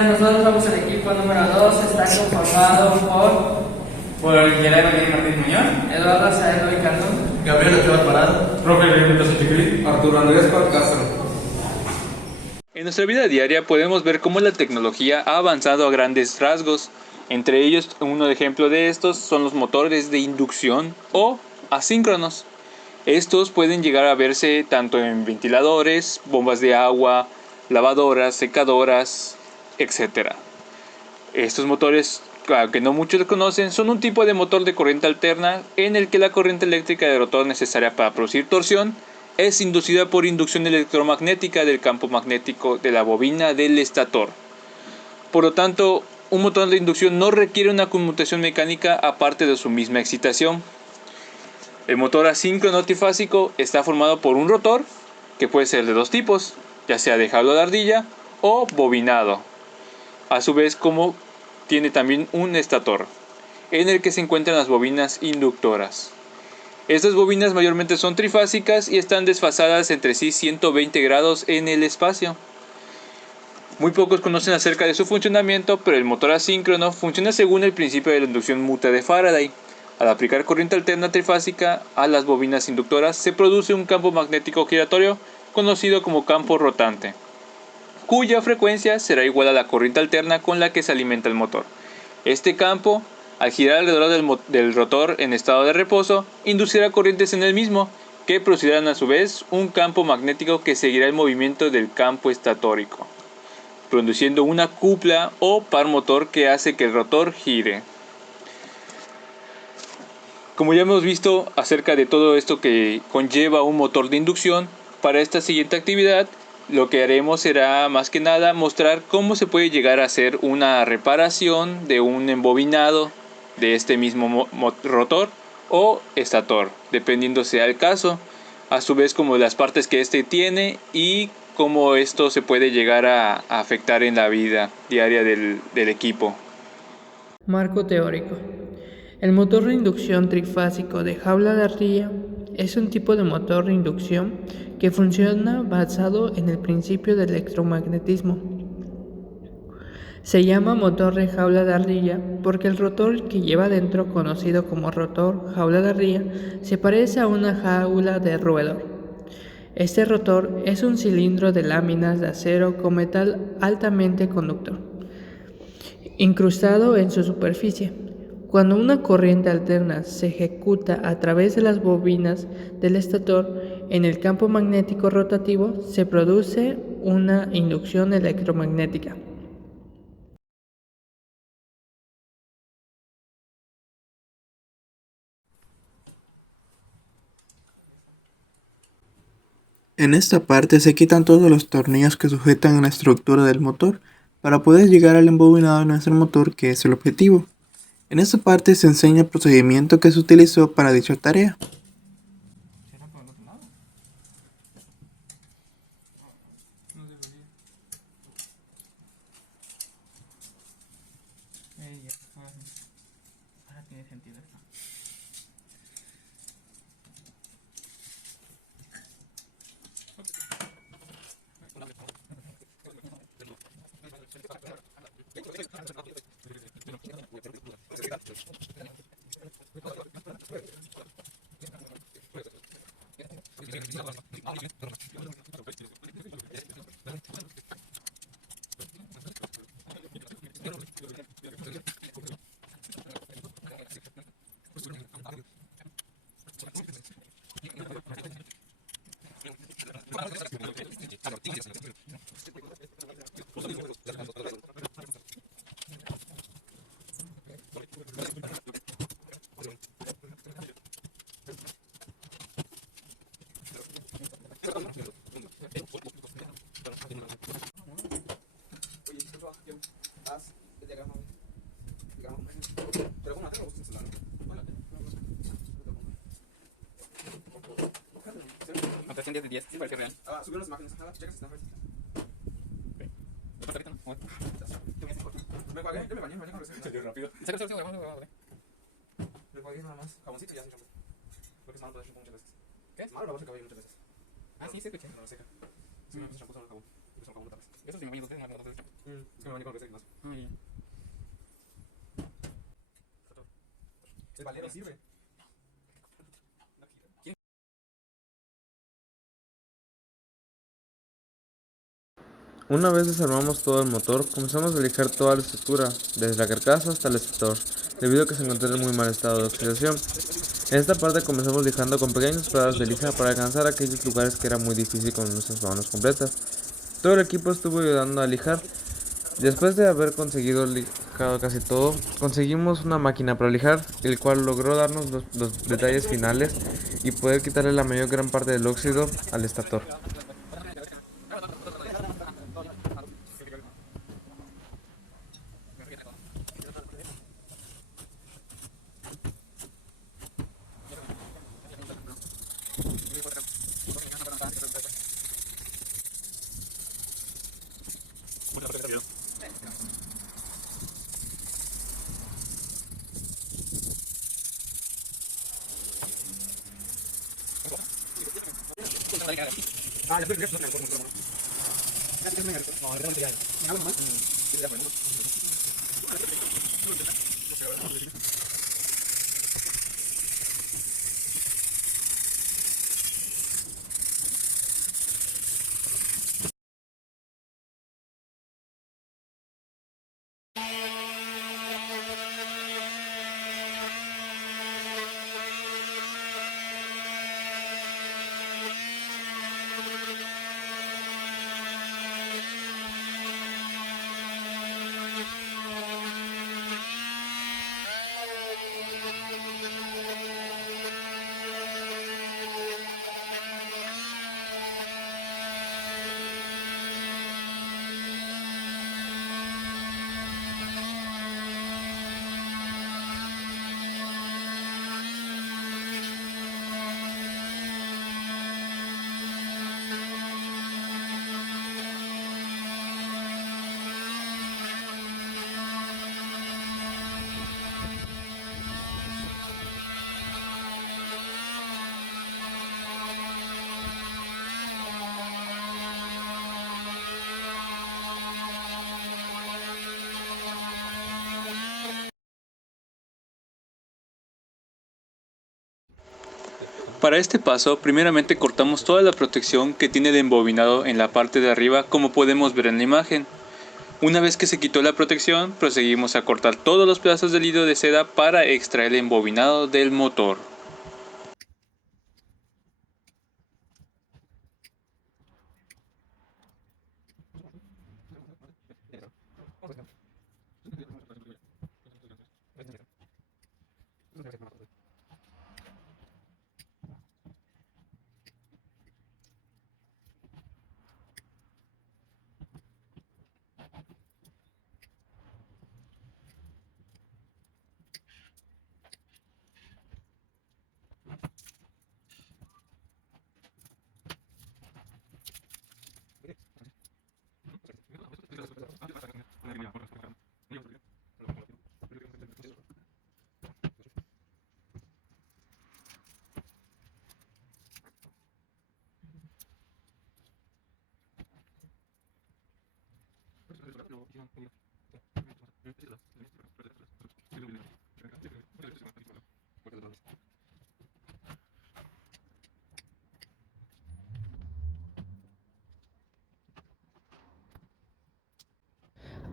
días. Nosotros somos el equipo número 2. Está conformado por el ingeniero Martín Muñoz, Eduardo Azael Vicardón, Gabriel Ochoa Parada, Arturo Andrés Castro. En nuestra vida diaria podemos ver cómo la tecnología ha avanzado a grandes rasgos. Entre ellos, un ejemplo de estos son los motores de inducción o asíncronos. Estos pueden llegar a verse tanto en ventiladores, bombas de agua, lavadoras, secadoras, etc. Estos motores, aunque no muchos lo conocen, son un tipo de motor de corriente alterna en el que la corriente eléctrica del rotor necesaria para producir torsión es inducida por inducción electromagnética del campo magnético de la bobina del estator. Por lo tanto, un motor de inducción no requiere una conmutación mecánica aparte de su misma excitación. El motor asíncrono trifásico está formado por un rotor, que puede ser de dos tipos, ya sea de jaula de ardilla o bobinado. A su vez, como tiene también un estator, en el que se encuentran las bobinas inductoras. Estas bobinas mayormente son trifásicas y están desfasadas entre sí 120 grados en el espacio. Muy pocos conocen acerca de su funcionamiento, pero el motor asíncrono funciona según el principio de la inducción mutua de Faraday. Al aplicar corriente alterna trifásica a las bobinas inductoras, se produce un campo magnético giratorio conocido como campo rotante, cuya frecuencia será igual a la corriente alterna con la que se alimenta el motor. Este campo, al girar alrededor del rotor en estado de reposo, inducirá corrientes en el mismo, que producirán a su vez un campo magnético que seguirá el movimiento del campo estatórico, produciendo una cupla o par motor que hace que el rotor gire. Como ya hemos visto acerca de todo esto que conlleva un motor de inducción, para esta siguiente actividad lo que haremos será más que nada mostrar cómo se puede llegar a hacer una reparación de un embobinado de este mismo rotor o estator, dependiendo sea el caso, a su vez como las partes que este tiene y cómo esto se puede llegar a afectar en la vida diaria del equipo. Marco teórico. El motor de inducción trifásico de jaula de ardilla es un tipo de motor de inducción que funciona basado en el principio del electromagnetismo. Se llama motor de jaula de ardilla porque el rotor que lleva dentro, conocido como rotor jaula de ardilla, se parece a una jaula de roedor. Este rotor es un cilindro de láminas de acero con metal altamente conductor, incrustado en su superficie. Cuando una corriente alterna se ejecuta a través de las bobinas del estator en el campo magnético rotativo, se produce una inducción electromagnética. En esta parte se quitan todos los tornillos que sujetan la estructura del motor para poder llegar al embobinado de nuestro motor, que es el objetivo. En esta parte se enseña el procedimiento que se utilizó para dicha tarea. Ahora tiene sentido esto. Notación 10 de 10, sí parece real. Subieron las imágenes, checa si están frescas. Ahorita, ¿no? Me enjuagué, yo me bañé con recién. Salió rápido. Saca el último, Me enjuagué nada más, jaboncito y ya sin champú. Porque es malo para el shampoo muchas veces. ¿Qué? Es malo lavarse el cabello muchas veces. Ah, sí, se escuché. No lo seca. Si no, el shampoo solo el jabón. Eso sí me baño 2 veces, me baño 2 veces. Es que me baño con veces más. Ah, ya. El balero sirve. Una vez desarmamos todo el motor, comenzamos a lijar toda la estructura, desde la carcasa hasta el estator, debido a que se encontraba en muy mal estado de oxidación. En esta parte comenzamos lijando con pequeños pedazos de lija para alcanzar aquellos lugares que era muy difícil con nuestras manos completas. Todo el equipo estuvo ayudando a lijar. Después de haber conseguido lijado casi todo, conseguimos una máquina para lijar, el cual logró darnos los detalles finales y poder quitarle la mayor gran parte del óxido al estator. Ah, ya estoy no, Para este paso, primeramente cortamos toda la protección que tiene el embobinado en la parte de arriba, como podemos ver en la imagen. Una vez que se quitó la protección, proseguimos a cortar todos los pedazos del hilo de seda para extraer el embobinado del motor.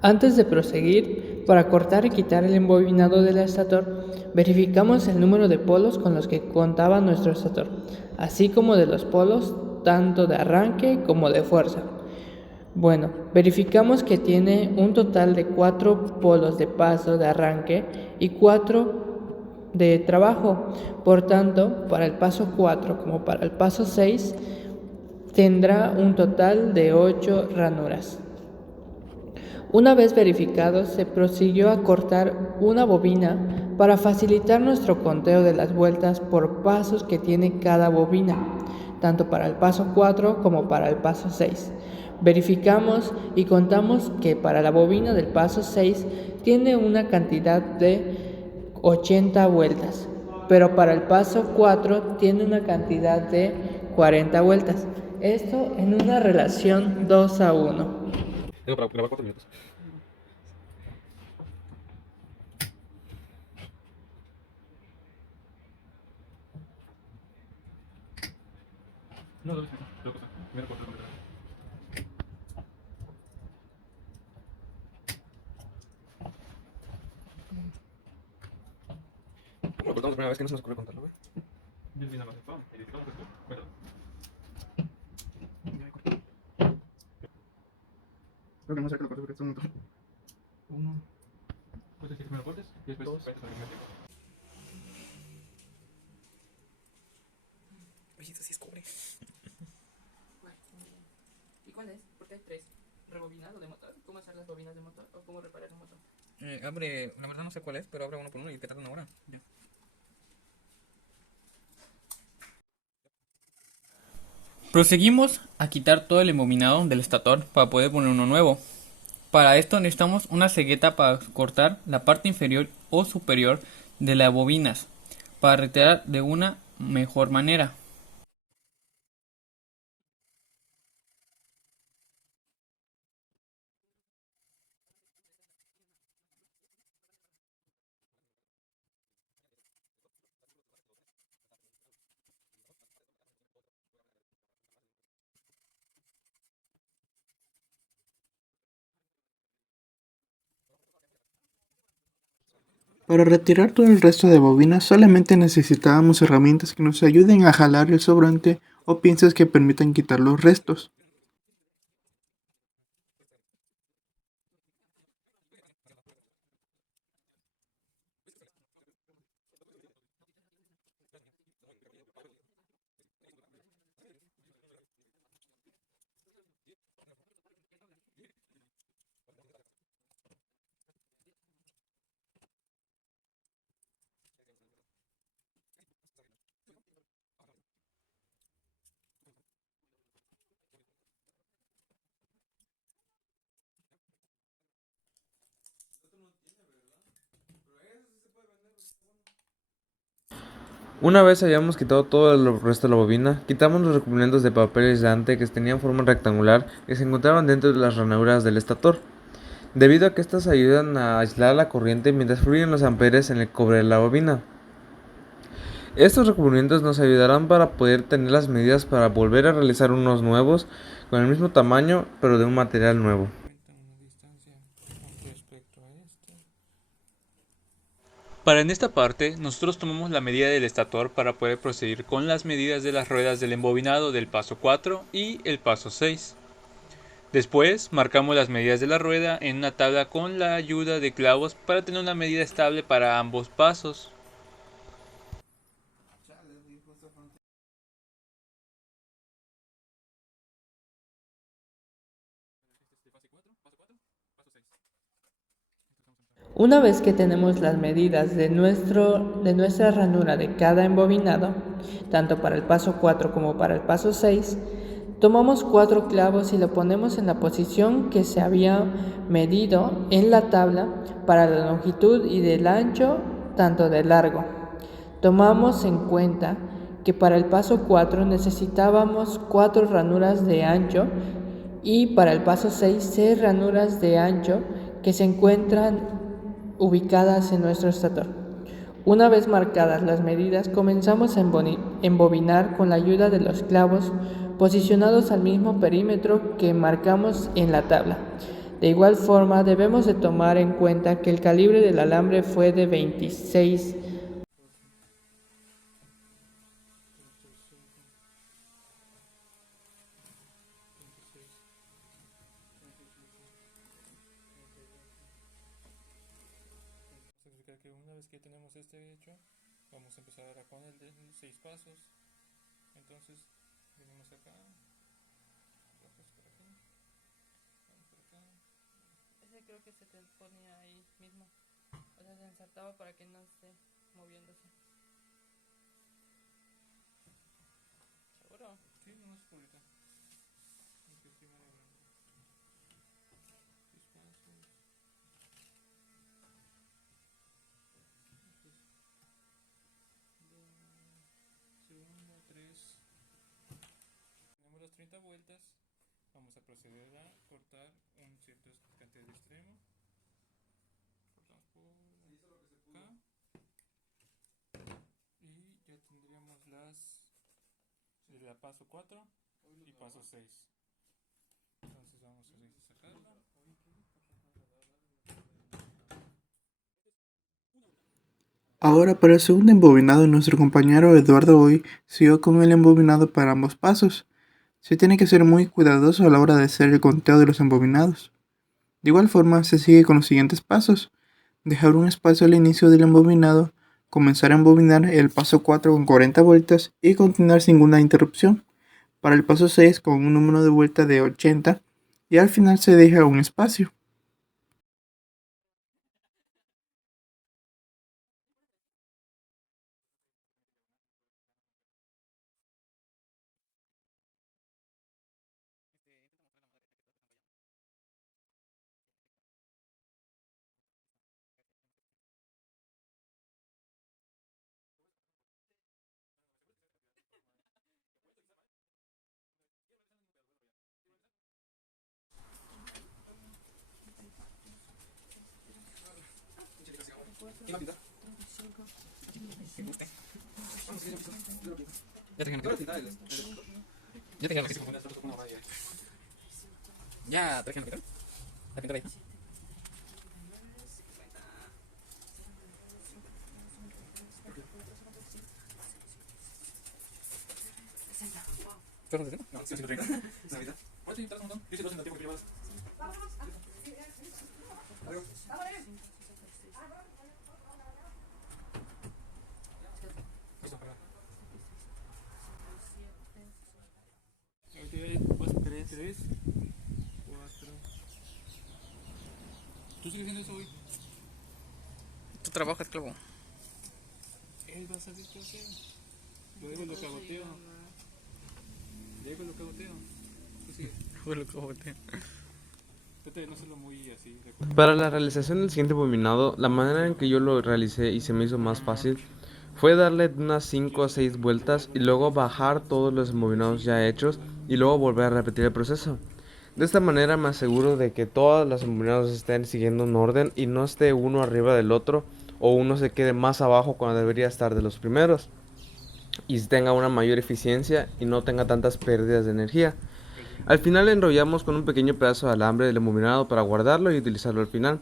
Antes de proseguir, para cortar y quitar el embobinado del estator, verificamos el número de polos con los que contaba nuestro estator, así como de los polos tanto de arranque como de fuerza. Bueno, verificamos que tiene un total de 4 polos de paso de arranque y 4 de trabajo. Por tanto, para el paso 4 como para el paso 6, tendrá un total de 8 ranuras. Una vez verificado, se prosiguió a cortar una bobina para facilitar nuestro conteo de las vueltas por pasos que tiene cada bobina, tanto para el paso 4 como para el paso 6. Verificamos y contamos que para la bobina del paso 6 tiene una cantidad de 80 vueltas, pero para el paso 4 tiene una cantidad de 40 vueltas. Esto en una relación 2:1. Tengo para grabar 4 minutos. No, no, no, primero corto. Lo cortamos la primera vez que no se nos ocurrió contarlo, güey. Yo sí, nada más. Vamos, editamos esto. Cuéntalo. Creo que no sé que lo corté porque es un montón. Uno. Pues decir primero cortes y después dos. Oye, esto sí es cobre. ¿Y cuál es? Porque hay 3. ¿Rebobinado de motor? ¿Cómo hacer las bobinas de motor? ¿O cómo reparar un motor? Abre, la verdad no sé cuál es, pero abre uno por uno y te tarda una hora. Ya. Proseguimos a quitar todo el embobinado del estator para poder poner uno nuevo. Para esto necesitamos una cegueta para cortar la parte inferior o superior de las bobinas para retirar de una mejor manera. Para retirar todo el resto de bobinas solamente necesitábamos herramientas que nos ayuden a jalar el sobrante o pinzas que permitan quitar los restos. Una vez hayamos quitado todo el resto de la bobina, quitamos los recubrimientos de papel aislante que tenían forma rectangular que se encontraban dentro de las ranuras del estator, debido a que estas ayudan a aislar la corriente mientras fluyen los amperes en el cobre de la bobina. Estos recubrimientos nos ayudarán para poder tener las medidas para volver a realizar unos nuevos con el mismo tamaño pero de un material nuevo. Para en esta parte, nosotros tomamos la medida del estator para poder proseguir con las medidas de las ruedas del embobinado del paso 4 y el paso 6. Después, marcamos las medidas de la rueda en una tabla con la ayuda de clavos para tener una medida estable para ambos pasos. Una vez que tenemos las medidas de nuestra ranura de cada embobinado, tanto para el paso 4 como para el paso 6, tomamos 4 clavos y lo ponemos en la posición que se había medido en la tabla para la longitud y del ancho, tanto de largo. Tomamos en cuenta que para el paso 4 necesitábamos 4 ranuras de ancho y para el paso 6 6 ranuras de ancho que se encuentran ubicadas en nuestro estator. Una vez marcadas las medidas, comenzamos a embobinar con la ayuda de los clavos posicionados al mismo perímetro que marcamos en la tabla. De igual forma, debemos de tomar en cuenta que el calibre del alambre fue de 26. Significa que una vez que tenemos este hecho, vamos a empezar ahora con el de 6 pasos. Entonces, venimos acá, bajamos por aquí, vamos por acá. Ese creo que se te ponía ahí mismo. O sea, se ensartaba para que no esté moviéndose. ¿Seguro? Sí, no es ahorita. Porque primero 6 pasos. Segundo, 3. 30 vueltas, vamos a proceder a cortar un cierto cantidad de extremo. Cortamos por acá. Y ya tendríamos sería paso 4 y paso 6. Entonces vamos a sacarla. Ahora para el segundo embobinado, nuestro compañero Eduardo hoy siguió con el embobinado para ambos pasos. Se tiene que ser muy cuidadoso a la hora de hacer el conteo de los embobinados. De igual forma se sigue con los siguientes pasos. Dejar un espacio al inicio del embobinado, comenzar a embobinar el paso 4 con 40 vueltas y continuar sin ninguna interrupción. Para el paso 6 con un número de vuelta de 80 y al final se deja un espacio. Ya traje la pintura. La pintura ahí. ¿Fueron 60? No, 130. ¿La mitad? ¿Cuánto te un montón? Yo hice 2 en el tiempo que llevabas. Tres, 4. ¿Tú sigues haciendo eso hoy? Tú trabajas, clavo. Él va a saber qué hacer. Luego lo cagoteo. Tú sigues. Fue lo que boté. Trata de no hacerlo muy así. Para la realización del siguiente embobinado, la manera en que yo lo realicé y se me hizo más fácil fue darle unas 5 o 6 vueltas y luego bajar todos los embobinados ya hechos y luego volver a repetir el proceso. De esta manera me aseguro de que todos los embobinados estén siguiendo un orden y no esté uno arriba del otro o uno se quede más abajo cuando debería estar de los primeros y tenga una mayor eficiencia y no tenga tantas pérdidas de energía. Al final enrollamos con un pequeño pedazo de alambre del embobinado para guardarlo y utilizarlo al final.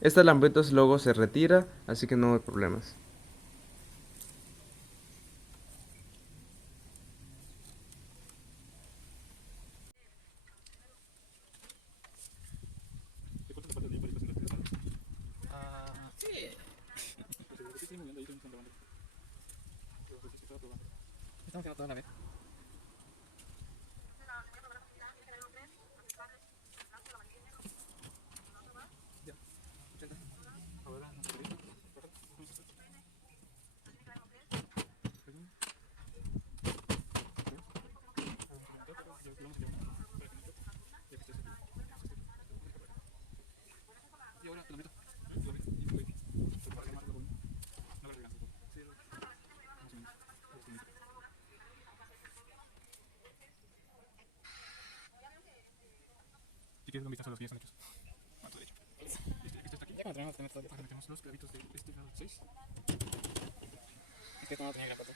Este alambrito luego se retira, así que no hay problemas. Estamos haciendo todo a la vez. Y ahora te lo meto. Si quieres, un vistazo a los que ya están hechos. ¿Cuánto de hecho? Este está aquí. Ya cuando terminamos de tener todo. Ahora metemos los clavitos de este lado 6. Es que esto no tenía gran parte.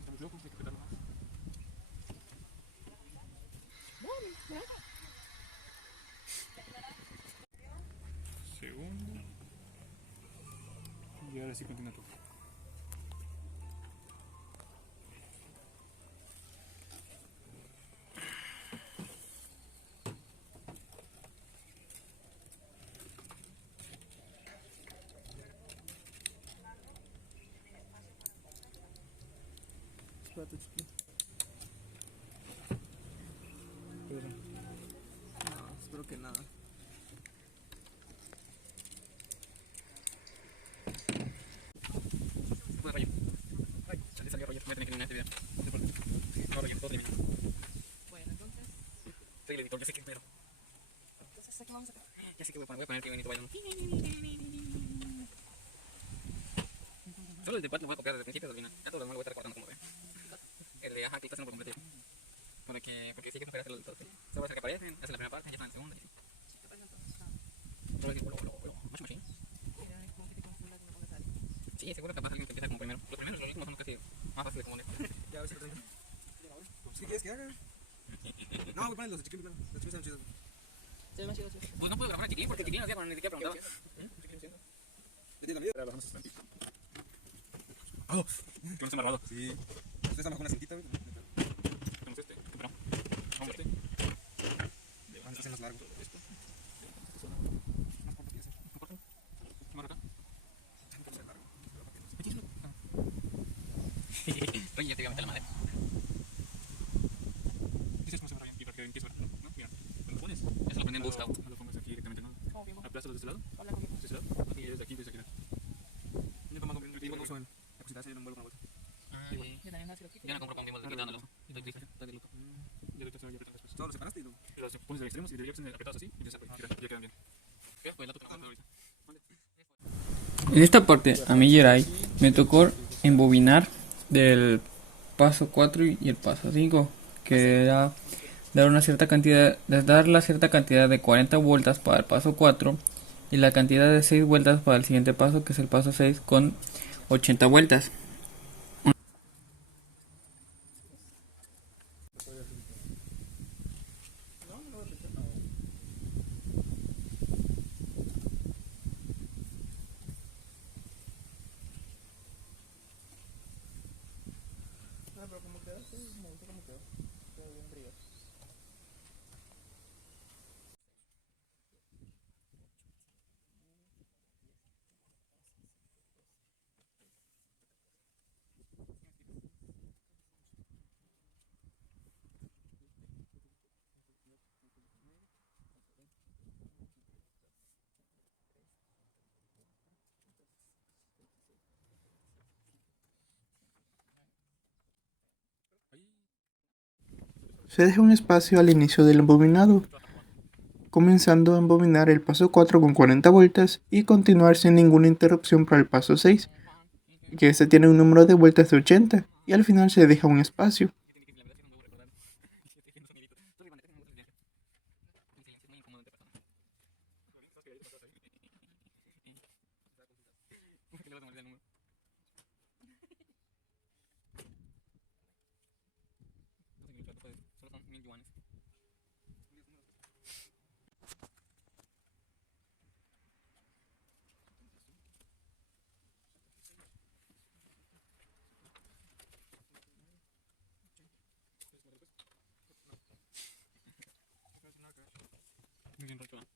Estamos locos, hay que apretarlo más. Segundo. Y ahora sí continúa tú. Espérate, chiquito. No, espero que nada. Bueno, rayo. Ay, ya salió Roger. Voy a tener que eliminar este video. No sé por qué. No, Roger, todo eliminado. Bueno, entonces, Soy el editor, ya sé que es primero. entonces aquí vamos a poner. Ya sé que voy a poner que bonito bailando. Solo el de parte lo voy a copiar desde el principio hasta el final. Ya todo lo demás lo voy a estar recortando como ve. El de ajá, que estás haciendo por completo. Porque sí que esperas los dos. Solo vas a que aparecen, haces la primera parte, ya están en la segunda. Sí, seguro que pasa alguien que empieza como primero. Los primeros y los últimos son casi más fáciles de poner. Ya, a ver si lo tengo. ¿Qué quieres que haga? No, voy a poner los de chiquilín, los chiquilín son chidos. Se ve más chido, sí. Pues no puedo grabar a Chiquilín porque Chiquilín hacía cuando ni siquiera preguntaba. ¿Ya tienes la vida? Bajamos así. ¡Oh! Que no se me ha robado. Sí. Ustedes están bajo una cintita, güey. Tenemos este. Pero, vamos este. Vamos a hacer más largo. Esto. Más corto que hacer. ¿Un corto? ¿Un acá? Ya no quiero ser largo. Oye, ya te voy a meter la madre. Dices cómo se va bien. Y para que empiece a ver. ¿No? Mira. Lo pones. Eso lo aprendí en Gustavo. No lo pongas aquí directamente, ¿no? Aplástalo de este lado. Hola, conmigo. De este lado. Y desde aquí, desde aquí. Yo tomo con Y cuando uso la cosita esa, yo lo envuelvo con la bolsa. Yo también así lo quito. Yo no compro con mismo quitándolos. Y estoy triste, estoy de luto. Ya lo apretas después. Todo lo separaste y lo... Los pones de extremos y de estén apretados así. Y ya quedan bien. ¿Qué? Pues el otro trabajo ahorita. En esta parte, a mí Yeray me tocó embobinar del paso 4 y el paso 5, que era dar una cierta cantidad, dar la cierta cantidad de 40 vueltas para el paso 4 y la cantidad de 6 vueltas para el siguiente paso, que es el paso 6 con 80 vueltas. Se deja un espacio al inicio del embobinado, comenzando a embobinar el paso 4 con 40 vueltas y continuar sin ninguna interrupción para el paso 6, que este tiene un número de vueltas de 80, y al final se deja un espacio.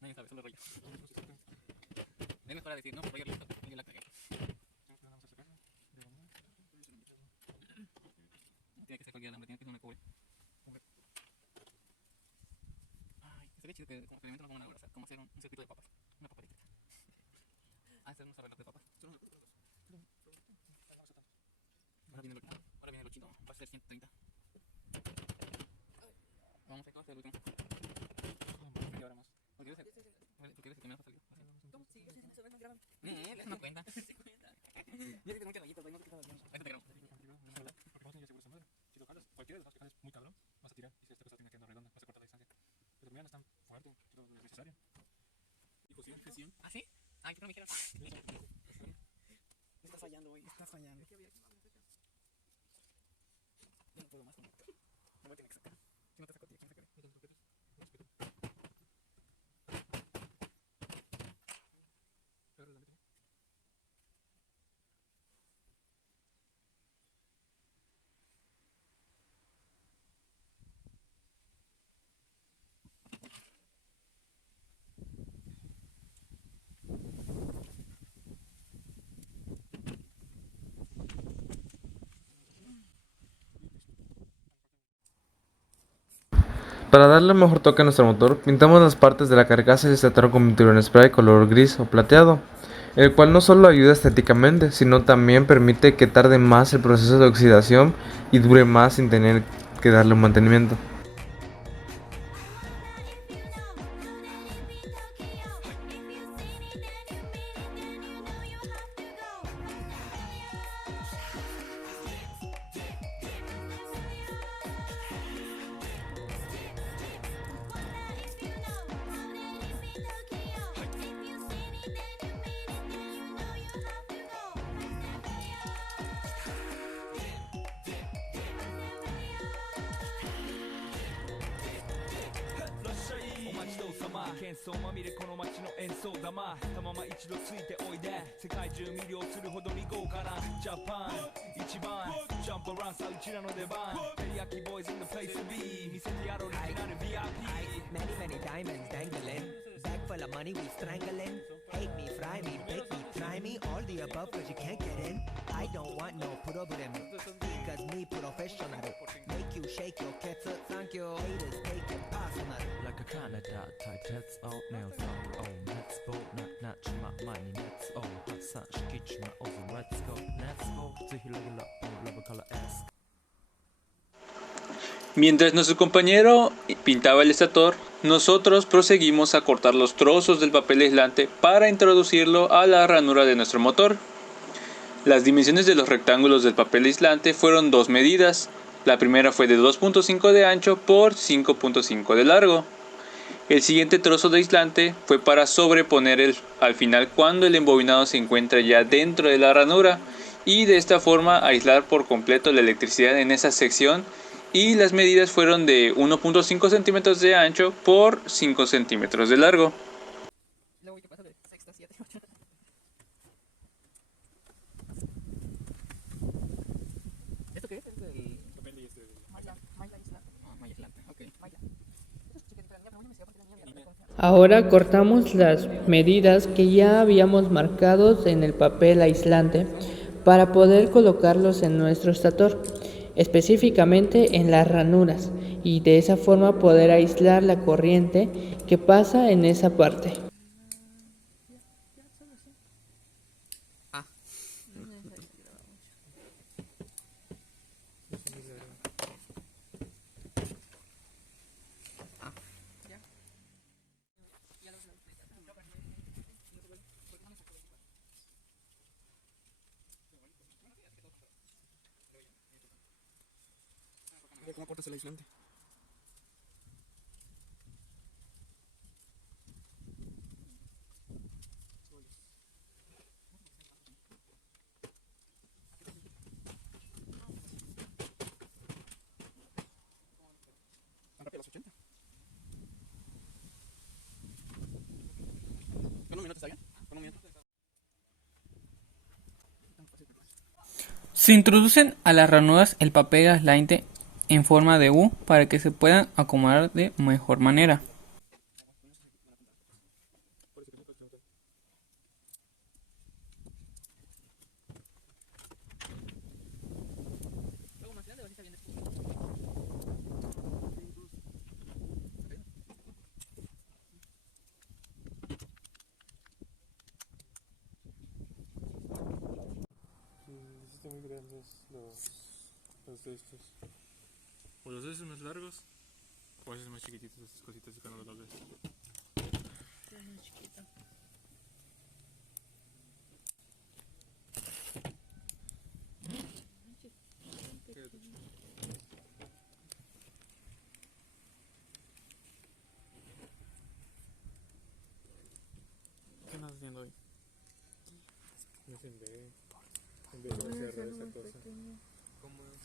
Nadie sabe, solo rollo. Venga para decir, no, rollo listo, yo la cagué. Tiene que ser cualquier hambre, tiene que ser una cubre. Ay, sería chido que como experimento lo pongan ahora, o sea, como hacer un circuito de papas, una papa eléctrica. Hacer unos arreglos de papas. Ahora viene lo chido, va a ser 130. Vamos a hacer el último. Media hora más. Porque eres el que me vas a salir. ¿Cómo? Sí, se ven, graban. No cuenta. Se cuenta. Yo que tengo que rayitos, no te quitas las manos. Ahí te creo. Porque vas a ya seguro esa madre. Si lo jalas, cualquiera de los que jales muy cabrón, vas a tirar. Y si esta cosa tiene quedando redonda, vas a cortar la distancia. Pero mira, no es tan fuerte, pero es necesario. Y fusión. ¿Ah, sí? Ay, que no me dijeron. Estás fallando, güey. Estás fallando. Yo no puedo más con esto. No me tiene que sacar. Si no te saco, tío, ¿quién sacaré? No te preocupes. Para darle mejor toque a nuestro motor, pintamos las partes de la carcasa y el estator con pintura en spray color gris o plateado, el cual no solo ayuda estéticamente, sino también permite que tarde más el proceso de oxidación y dure más sin tener que darle un mantenimiento. 喧騒まみれこの街の演奏玉たまま一度ついておいで世界中魅了するほどに豪華なジャパン一番ジャンプランさうちらの出番テリヤキボーイズ in the place to be 見せてやろうオリジナル VIP Many, many diamonds dangling. Bag full of money, we strangling. Hate me, fry me, bake me, try me. All the above, cause you can't get in. I don't want no problem. Because me professional. Make you shake your kettle, thank you. Haters take it personal. Like a Canada type heads out nails out oh let's go not natch my money let's oh hot sun skitch my over let's go to heal level up level color S Mientras nuestro compañero pintaba el estator, nosotros proseguimos a cortar los trozos del papel aislante para introducirlo a la ranura de nuestro motor. Las dimensiones de los rectángulos del papel aislante fueron dos medidas. La primera fue de 2.5 de ancho por 5.5 de largo. El siguiente trozo de aislante fue para sobreponer al final cuando el embobinado se encuentra ya dentro de la ranura y de esta forma aislar por completo la electricidad en esa sección. Y las medidas fueron de 1.5 centímetros de ancho por 5 centímetros de largo. Luego, ¿qué pasa de sexta, 7, 8? ¿Esto qué es? Es el... Maya Isla. Ah, Maya Isla, ok. Maya. Ahora cortamos las medidas que ya habíamos marcado en el papel aislante para poder colocarlos en nuestro estator, específicamente en las ranuras, y de esa forma poder aislar la corriente que pasa en esa parte. ¿Cómo cortas el aislante? ¿Tan rápido a los 80? ¿Con un minuto está bien? ¿Con un minuto? Se introducen a las ranuras el papel aislante en forma de U para que se puedan acomodar de mejor manera. Están muy grandes los de estos. O los de estos más largos, o esos más chiquititos, estas cositas que no los ves. ¿Qué andas haciendo hoy? No sé, en vez de cerrar esa cosa. ¿Cómo es?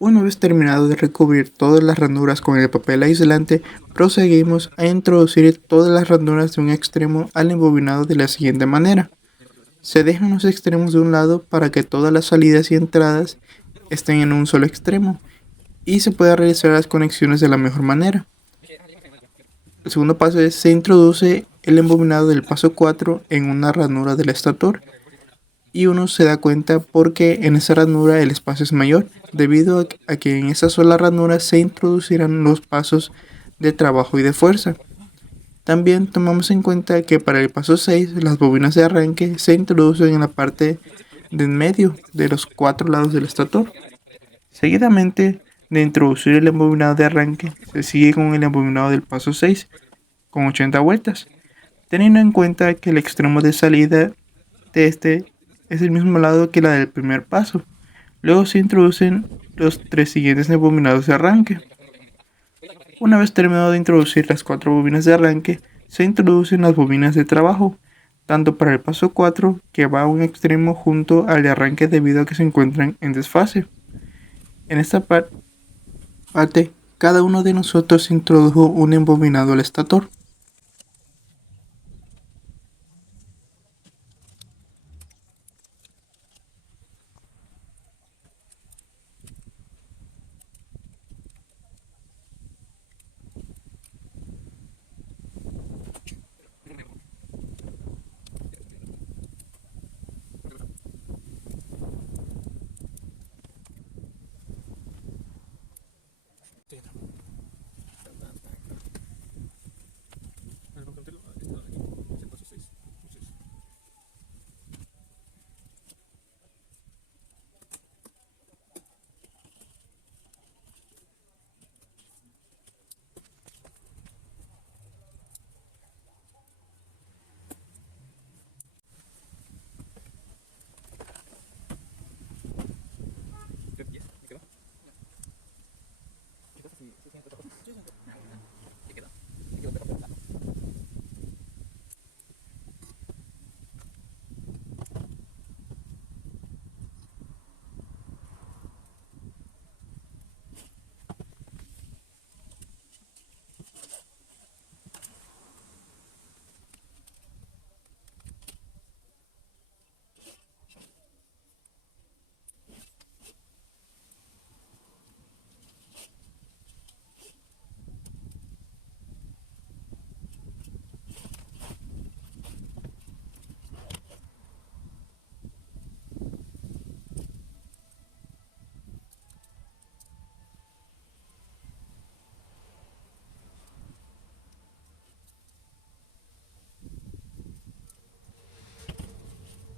Una vez terminado de recubrir todas las ranuras con el papel aislante, proseguimos a introducir todas las ranuras de un extremo al embobinado de la siguiente manera. Se dejan los extremos de un lado para que todas las salidas y entradas estén en un solo extremo y se pueda realizar las conexiones de la mejor manera. El segundo paso es: se introduce el embobinado del paso 4 en una ranura del estator, y uno se da cuenta porque en esa ranura el espacio es mayor, debido a que en esa sola ranura se introducirán los pasos de trabajo y de fuerza. También tomamos en cuenta que para el paso 6 las bobinas de arranque se introducen en la parte de en medio de los 4 lados del estator. Seguidamente de introducir el embobinado de arranque, se sigue con el embobinado del paso 6 con 80 vueltas. teniendo en cuenta que el extremo de salida de este es el mismo lado que la del primer paso. Luego se introducen los 3 siguientes embobinados de arranque. Una vez terminado de introducir las 4 bobinas de arranque, se introducen las bobinas de trabajo, tanto para el paso 4, que va a un extremo junto al de arranque debido a que se encuentran en desfase. En esta parte, cada uno de nosotros introdujo un embobinado al estator.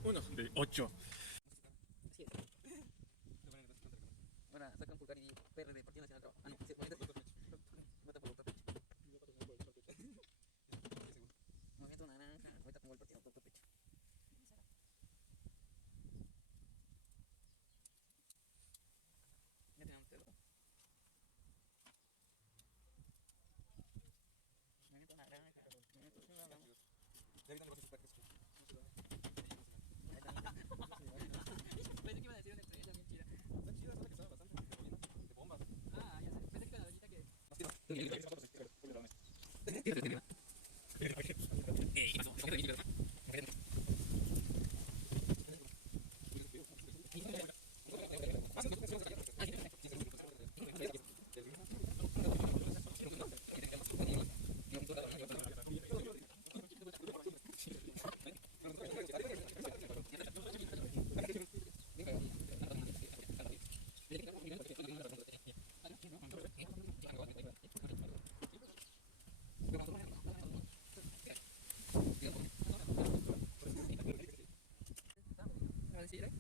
Uno de 8. Ahora saca un pulgar y PRD, Partido Nacional del Trabajo. Ah, no, sí, movimiento por doctor Pecho. Movimiento naranja, ahorita pongo el partido doctor Pecho. Ya tenemos todo. Movimiento naranja, movimiento ciudadano. Pensé que iba a decir una estrella bien chida. Ah, ya sé. Pensé que la doñita que...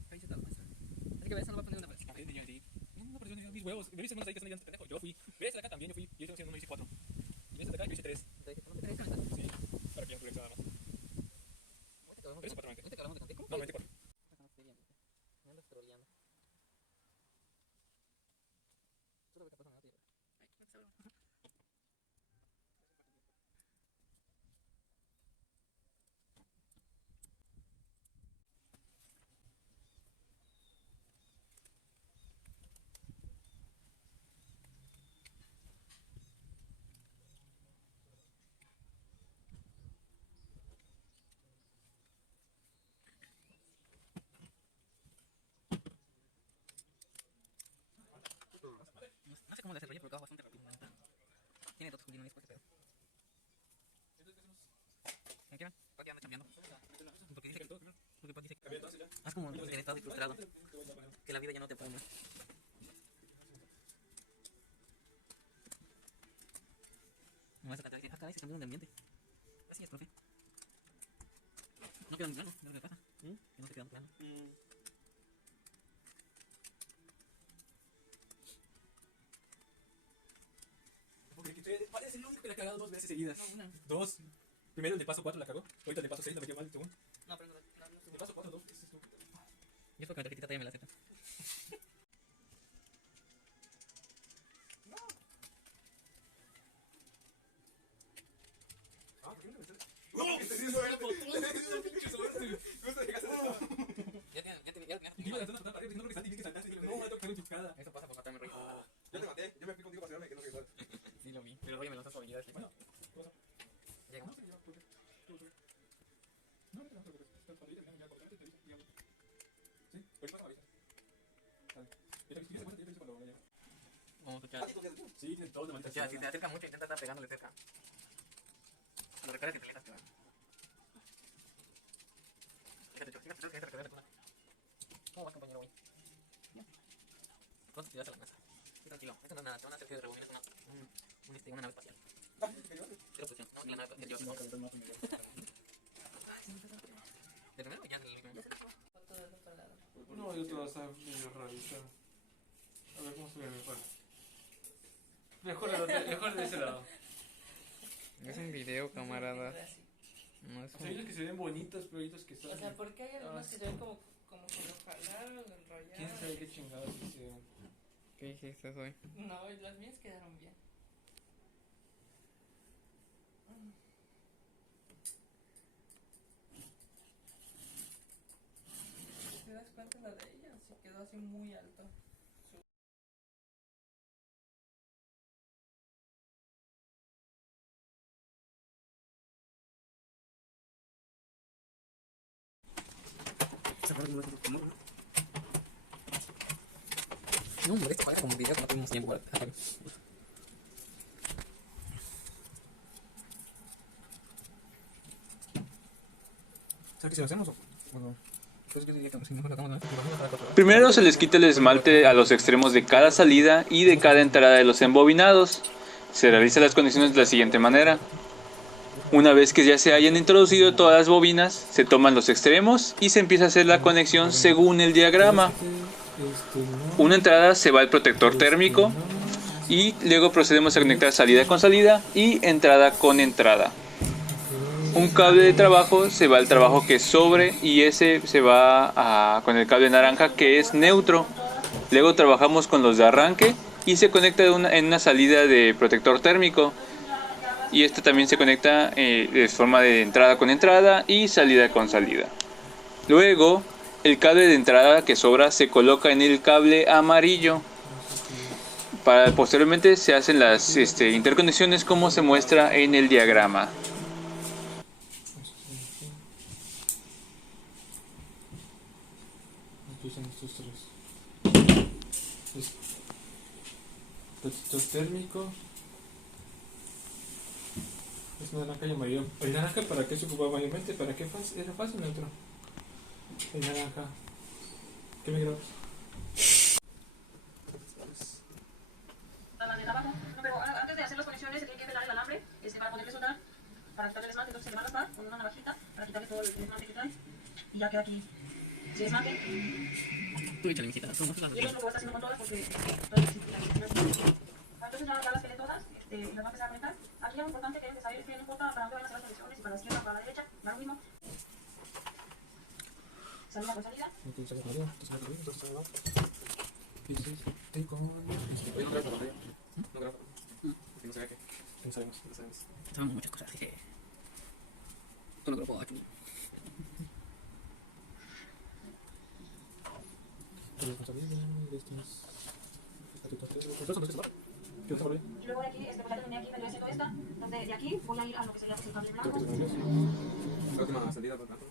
Ahí se está la maestra. Así que ves, no va a poner una frase. No, pero yo mis huevos. Me viste unos ahí que están ya pendejo. Yo fui. Ves acá también, yo fui. Y ellos haciendo uno hice 4. Y ves acá, yo hice 3. Sí, para que no tuviera nada más. Pero eso para ¿No te acabamos de contar? No, 24. Me andas troleando. Solo ve que pasa, no te llevo. No sé cómo le desarrollé, pero acá bastante rápido. Tiene otros culinones por ese pedo. ¿En qué van? ¿Para qué anda cambiando? Porque dice que... Porque dice que... Haz como el estado frustrado. Que la vida ya no te pone. No vas a cantar y dice, caray, se cambiaron de ambiente. Así es, profe. No quedan plano, es lo que pasa. Que no te quedan plano. Parece el único que la ha cagado 2 veces seguidas. 2. Primero el de paso 4 la cagó. Ahorita el de paso 6 la metió mal, según. No, pero no. El de paso 4, 2, ese es tu. Yo espero que la tarjetita todavía me la acepta. Ah, ¿por qué no me metes? ¡No! Este sí es suerte. Este sí es pinche suerte. ¿Cómo te llegaste a esto? Ya Iba a lanzar una patada para arriba, no lo que salí, bien que saltaste. No, me toca en picada. Eso pasa por matarme, Roy. Ya te maté, yo me fui contigo para asegurarme que no se igual. Sí, lo vi. Pero Roy me lanzó su habilidad. Bueno, ¿qué pasa? Llega. No sé, ¿por qué? ¿Por qué? No, no te preocupes. Cuando yo termine ya colgarte, te aviso, digamos. ¿Sí? Ahorita pasa, avisa. Dale. Yo te aviso cuando vaya. Vamos a echar. Sí, tienen todos de maldita Ya, sea. si te acerca mucho, intenta estar pegándole cerca. Lo recargas que te letas, te va. Fíjate, recargarle una. ¿Cómo vas, compañero, güey? ¿Cuánto te das a la NASA? Sí, tranquilo. Esto no es nada, te van a hacer que rebobines una nave espacial. Cero posición. No, ni la nave espacial, yo. ¿De primero o ya del último? No, el otro va a estar medio rarito. A ver cómo se ve mejor. Mejor de ese lado. Es un video, camarada. No es O sea, hay unos que se ven bonitos, pero hay otros que están. O sea, ¿por qué hay algunos que se ven como que lo jalaron, lo enrollaron? ¿Quién sabe qué chingados hicieron? ¿Qué hiciste hoy? No, las mías quedaron bien. ¿Te das cuenta la de ella? Se quedó así muy alto. No, hombre, esto paga como video que no tuvimos tiempo para hacer. ¿Sabes qué si lo hacemos o? Primero se les quita el esmalte a los extremos de cada salida y de cada entrada de los embobinados. Se realizan las conexiones de la siguiente manera. Una vez que ya se hayan introducido todas las bobinas, se toman los extremos y se empieza a hacer la conexión según el diagrama. Una entrada se va al protector térmico y luego procedemos a conectar salida con salida y entrada con entrada. Un cable de trabajo se va al trabajo que es sobre y ese se va con el cable naranja que es neutro. Luego trabajamos con los de arranque y se conecta en una salida de protector térmico. Y esto también se conecta de forma de entrada con entrada y salida con salida. Luego el cable de entrada que sobra se coloca en el cable amarillo. Posteriormente se hacen las interconexiones como se muestra en el diagrama. Aquí son estos tres. Protector térmico. Es naranja y amarillo. ¿El naranja para qué se ocupaba mayormente? ¿Para qué fase? ¿Era fase o neutro? El naranja. ¿Qué me grabas? La de trabajo. No, pero antes de hacer las conexiones se tiene que pelar el alambre para poderle soldar, para quitarle el esmalte. Entonces se le va a raspar con una navajita para quitarle todo el esmalte que trae y ya queda aquí sin esmalte. Tú échale, mijita. Y eso es lo que voy a estar haciendo con todas porque entonces ya las pelé todas y las voy a empezar a conectar. Aquí lo importante que deben de saber es que no importa para dónde vayan a hacer las conexiones, si para la izquierda o para la derecha, da lo mismo. Salida con salida. Oye, no grabas la pantalla. No grabas. Porque no se ve qué. No sabemos. Sabemos muchas cosas, jeje. Todo lo que lo puedo aquí. Y luego de aquí, pues ya terminé aquí, me estoy haciendo esta. Entonces de aquí voy a ir a lo que sería pues, el cable blanco. La última salida para blanco.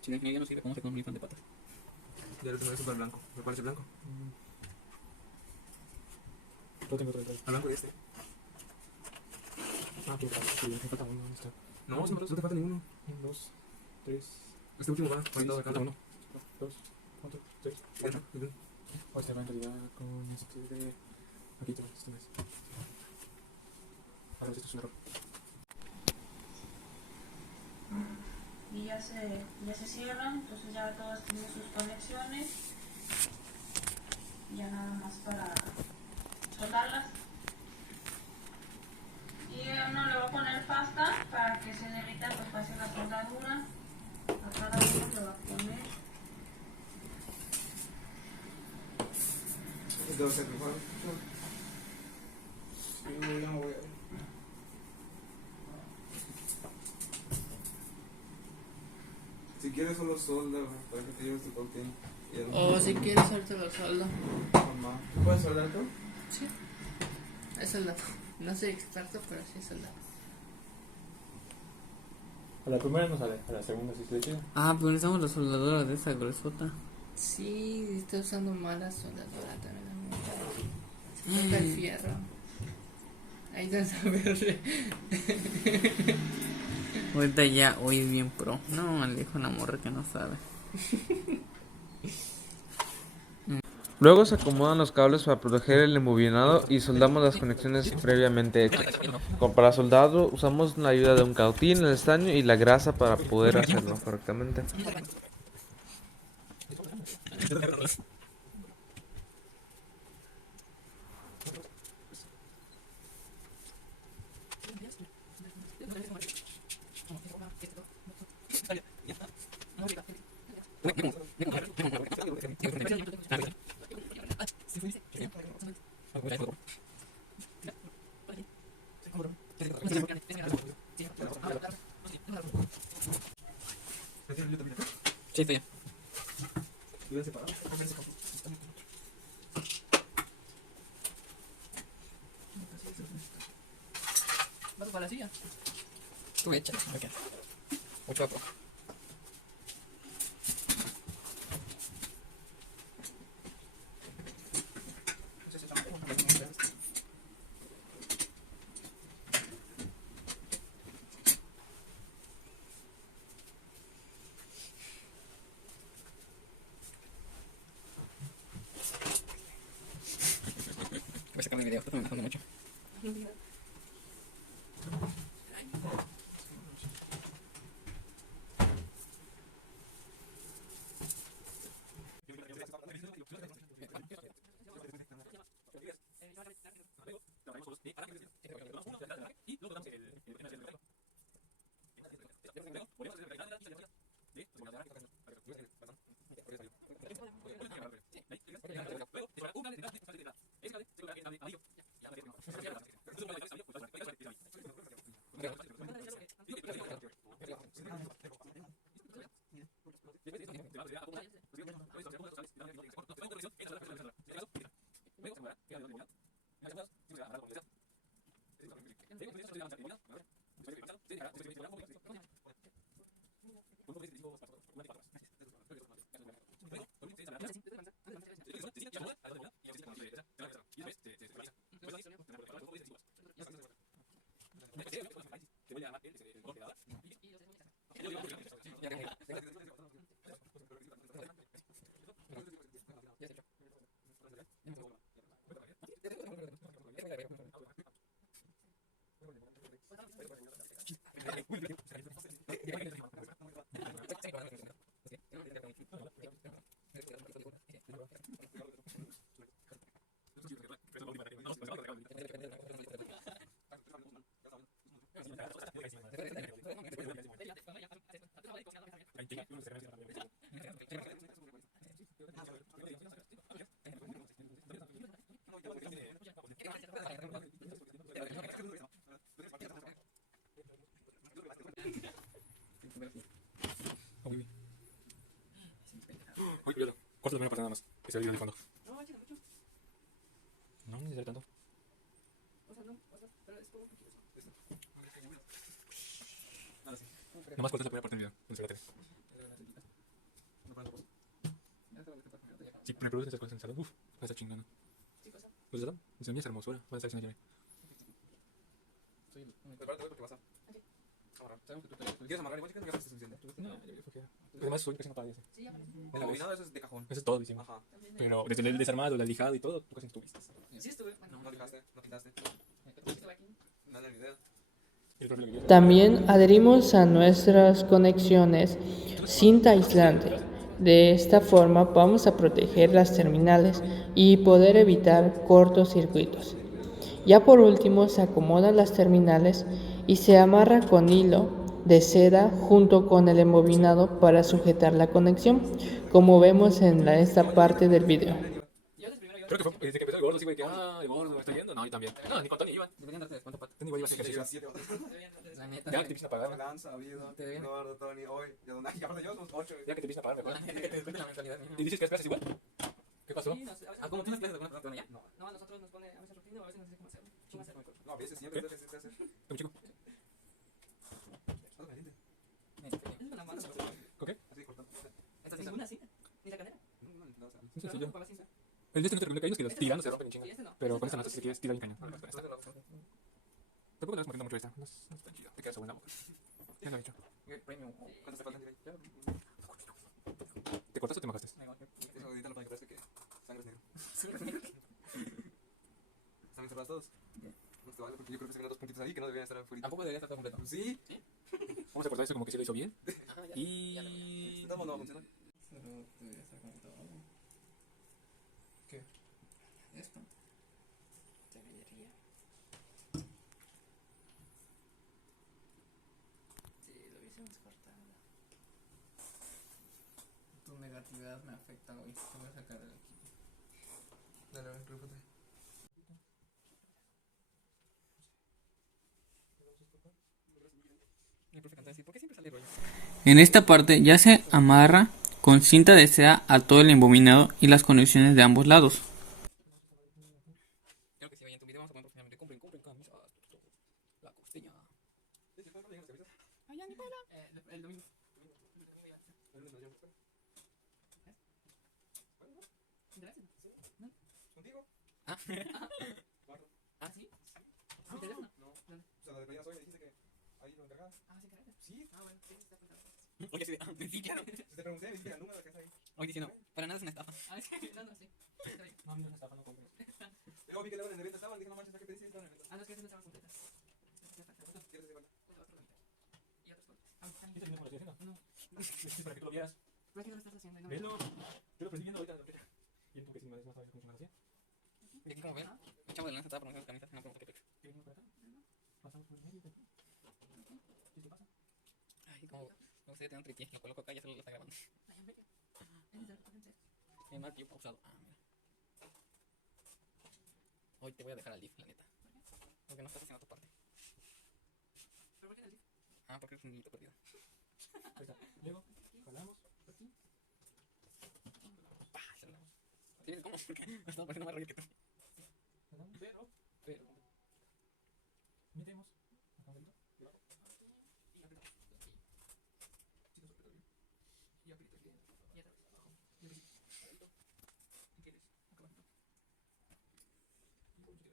Si la ingeniería no sirve, ¿cómo se con un infante de patas? Ya lo tengo eso para el blanco. ¿Me parece blanco? Lo tengo otra vez. Al blanco y este. Ah, qué falta. Sí, me falta uno. ¿Dónde está? No, no te falta ninguno. 1, 2, 3. Este último va. Ahorita de Falta acá. 1. 2, 4, 3. Entra. O este va en realidad con este de. Aquí te va, este mes. Ahora esto es un error. Y ya se cierran, entonces ya todas tienen sus conexiones. Y ya nada más para soldarlas. uno le voy a poner pasta para que se derrita pues fácil la soldadura. A cada uno le va a poner. Si quieres solo solda, para que te lleves tu cautín. O si quieres ahorita lo soldo. Mamá, ¿tú puedes soldar tú? Sí. Es soldado. No soy experto, pero sí es soldado. A la primera no sale, a la segunda sí se le queda. Ah, pero necesitamos la soldadora de esa gruesota. Sí, está usando mala soldadura también. Se falta el fierro. Ahí está a ver. Ahorita ya, hoy es bien pro. No, le dijo una morra que no sabe. Luego se acomodan los cables para proteger el embobinado y soldamos las conexiones previamente hechas. Como para soldado usamos la ayuda de un cautín, el estaño y la grasa para poder hacerlo correctamente. Sí, estoy ya. ¿Vas para la silla? Tú échale, ok. Mucho a poco. Voy a sacar el video, esto me está mucho. Uy, cuidado. Corta la primera parte nada más. Que se ve el video de fondo. No, échale mucho. No, ni necesario tanto. Nomás cortas la primera parte del video. Donde se va a tener. Si me produces esas cosas en salud, uff, va a estar chingando. Pues ya está. Es mi hermosura. Va a estar haciendo prepárate porque vas a. ¿Quieres amarrar igual? ¿Quieres que se enciende? No, además soy casi no paga ese. El abobinado eso es de cajón. Eso es todo, decimos. Ajá. Pero desde el desarmado, la lijado y todo, tú casi estuviste. Sí estuve. No lijaste, no pintaste. Estuve aquí. No le idea. También adherimos a nuestras conexiones cinta aislante. De esta forma vamos a proteger las terminales y poder evitar cortocircuitos. Ya por último se acomodan las terminales y se amarra con hilo de seda junto con el embobinado para sujetar la conexión, como vemos en esta parte del video. Creo que fue desde que empezó el gordo, sí, güey, que el gordo está yendo. No, yo también. No, ni con Tony iban. Deberían darte descuento, Pato. Tony igual iba a hacer ejercicio. La neta. Ya que te empiezan a pagar. Lanza, habido, gordo, Tony, hoy. Y aparte yo somos 8. Ya que te empiezan a pagar, mejor. Que te descuenten la mensualidad. ¿Y dices que es clases igual? ¿Qué pasó? Sí, ah, como tienes clases de alguna ya. No, a nosotros nos pone a veces rutina o a veces nos dice cómo hacerlo. ¿Cómo hacerlo? No, a veces siempre ¿Qué? haces clases. ¿Qué chico? Es una mano. ¿Con qué? Así cortando. Esta sí Ninguna cinta. Ni la cadera. Es sencillo. Con la cinta. El de este no te recomiendo que hay unos que los tiran, se rompen en chinga. Sí, este no. Pero con esta no sé si quieres tirar bien cañón. Tampoco le vas moviendo mucho esta. No es tan chido. Te quedas a buena boca. Ya lo he hecho. Premium. ¿Cuántos te faltan, Direi? ¿Te cortaste o te mojaste? Eso edítalo para que parezca que sangre es negro. ¿Están encerrados todos? No te vale, porque yo creo que se quedan 2 puntitos ahí que no deberían estar afuera. Tampoco debería estar todo completo. Sí. Vamos a cortar eso como que se lo hizo bien. Y... No, no va a funcionar. Pero debería estar completo. ¿Qué? Esto. Debería. Sí, lo hubiésemos cortado. Tu negatividad me afecta hoy. Te voy a sacar del equipo. Dale, a ver, rúfate. El profe canta así, ¿por qué siempre sale rollo? En esta parte ya se amarra con cinta de seda a todo el embobinado y las conexiones de ambos lados. Creo que si vayan en tu video vamos a poner profesionalmente. Compren camisas. La costeña. Allá, Nicola. El domingo. ¿Contigo? Ah. ¿Ah, sí? ¿Mi teléfono? No. O sea, la de playas hoy me dijiste que ahí lo encargaba. Ah, sí, caramba. Sí. Ah, bueno, sí, está contado. Oye, sí, claro. Si te pregunté, me dijiste el número que está ahí. Hoy diciendo, para nada es una estafa. Ah, sí, no, sí. Está bien. No, no es estafa, no compres. Luego vi que luego en el evento estaban, dije, no manches, ¿a qué te dices? Estaban en el evento. Ah, no, es que esas no estaban completas. ¿Quieres decir cuánto? Y otras cosas. Ah, están ¿Qué bien. te estoy haciendo? No. Es para que tú lo vieras. Pero es que no lo estás haciendo. y no- Velo. Yo lo persigo viendo ahorita. Y tú que si me das más sabes cómo funciona así. Y aquí como ven, echamos de lanza estaba promocionando camisas, no pregunta qué pex. ¿Qué venimos por acá? Pasamos por el medio. ¿Qué te pasa? Ay, como me gustaría tener un tripié, lo coloco acá y ya solo lo está grabando. Es mal tiempo usado. Ah, mira. Hoy te voy a dejar al DIF, la neta. Porque no estás haciendo tu parte. ¿Pero por qué en el DIF? Ah, porque es un niñito perdido. Ahí está. Luego, jalamos. ¡Pah! Cerramos. ¿Tienes cómo? Porque me estaba poniendo más rollo que tú. Jalamos. Pero. Metemos. Acá adentro. Y abajo. Y apretamos. Sí, nos aprieta bien. Y aprieta bien. Y atrás. Abajo. Y así. Adentro. ¿Y quieres? Acá abajo.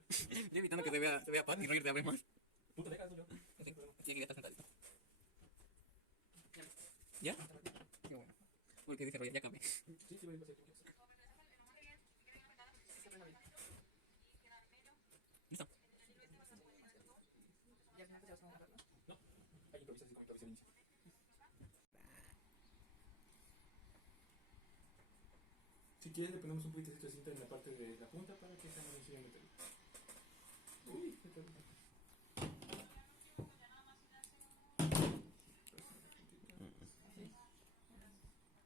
Estoy evitando que se vea Pat y no irte a ver más. Tú te dejas, yo. Sí, así que ya está sentadito. ¿Ya? Qué bueno. Porque dice rollo, ya cambié. Sí, sí, voy a pasar. Listo. Y al final te vas a agarrar, ¿no? No. Ahí improvisas así como improvisa el inicio. Si quieres le ponemos un poquito de cinta en la parte de la punta para que sea más sencillo meterlo. Uy, qué tal.